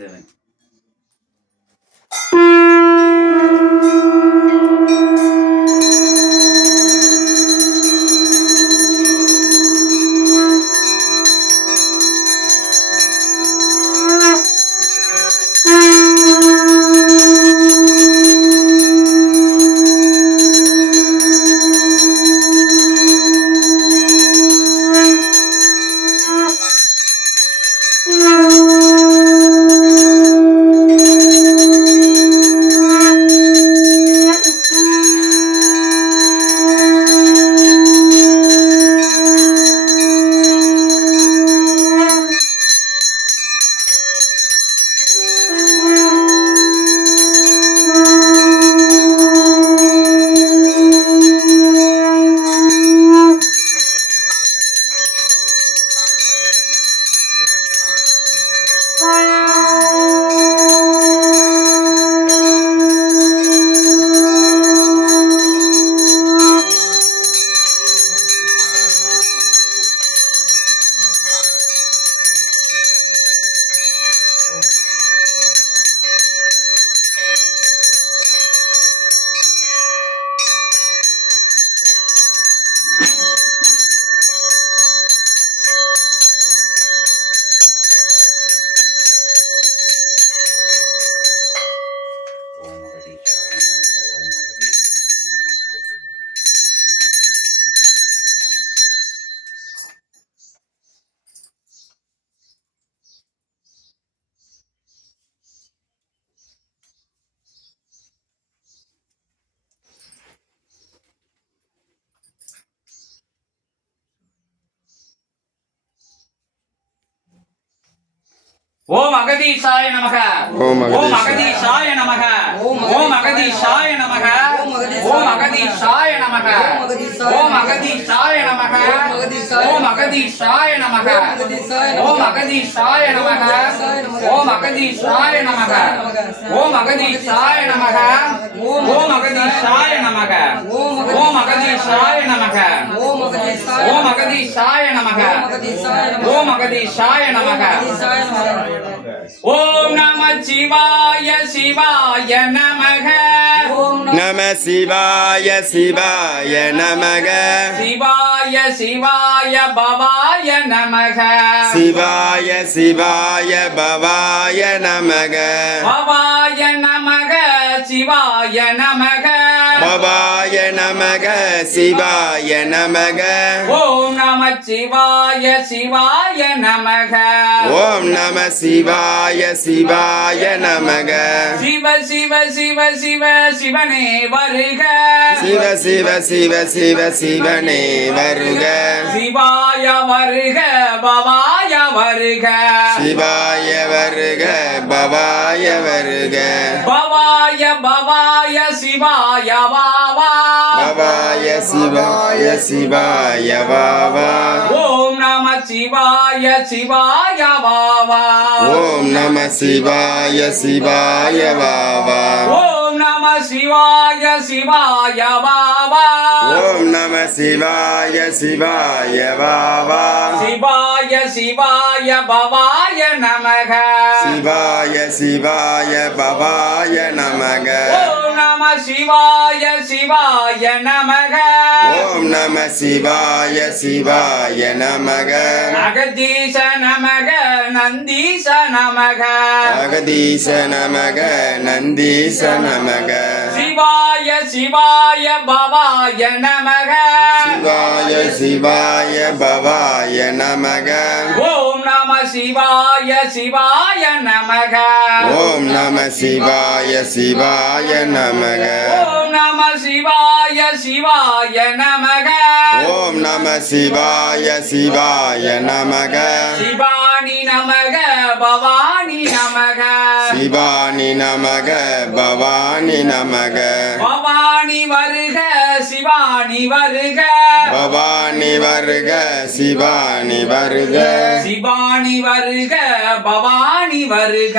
தேவன். ஓம் அகதீசாய நமக. ஓம் அகதீசாய நமக. ஓம் அகதீசாய நமக. ஓம் அகதீசாய நமக. ஓம் அகதீசாய நமக. ஓம் அகதீசாய நமக. ஓம் அகதீசாய நமக. ஓம் அகதீசாய நமக. ஓம் அகதீசாய நமக. ஓம் அகதீசாய நமக. ஓம் அகதீசாய நமக. ஓம் அகதீசாய நமக. ஓம் அகதீசாய நமக. ஓம் நம சிவாய சிவாய நமக. நம சிவாய சிவாய நமக. சிவாய சிவாய பவாய நமக. சிவாய சிவாய பவாய நமக. பவாய நமக சிவாய நமக. பவாய நமக சிவாய நமக. ஓம் நம சிவாய சிவாய நமக. ஓம் நம சிவாய சிவாய நமக. சிவ சிவ சிவ சிவ சிவனே வருக. சிவ சிவ சிவ சிவ சிவனே வருக. சிவாய வருக பவாய வருக. சிவாய வருக பவாய வருக. பவாய பவாய சிவாய வாவா. பவாய சிவாய சிவாய வாவா. ஓம் நம சிவாய சிவாய வாவா. ஓம் நம சிவாய சிவாய வாவா. ஓம் நம சிவாய சிவாய வாவா. ஓம் நம சிவாய சிவாய வாவா. சிவாய சிவாய பவாய நமக. சிவாய சிவாய பவாய நமக. ஓம் நம சிவாய சிவாய நமக. ஓம் நம சிவாய சிவாய நமக. அகதீச நமக நந்தீச நமக. அகதீச நமக நந்தீச நமக. சிவாய சிவாய பவாய நமக. சிவாய சிவாய பவாய நமக. ஓம் நம சிவாய சிவாய நமக. ஓம் நம சிவாய சிவாய நமக. ஓம் நம சிவாய சிவாய நமக. ஓம் நம சிவாய சிவாய நமக. சிவானி நமக பவானி நமக. சிவானி நமக பவானி நமக. பவானி வருக சிவானி வருக. பவானி வருக சிவானி வருக. சிவானி வருக பவானி வருக.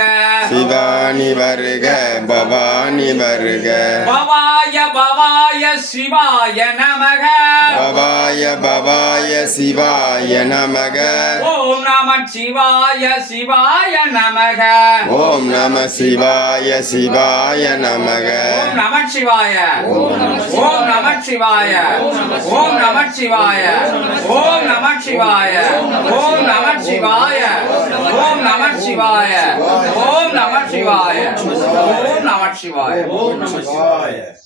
சிவானி வருக பவானி வருக. பவாய பவாய சிவாய நமக. பவாய பவாய சிவாய நமக ஓம் நம சிவாய சிவாய நமக ஓம் நம சிவாய சிவாய நமக ஓம் நம சிவாய ஓம் நம சிவாய ஓம் நம சிவாய ஓம் நம சிவாய ஓம் நம சிவாய ஓம் நம சிவாய ஓம் நம சிவாய ஓம் நம சிவாய ஓம் நம சிவாய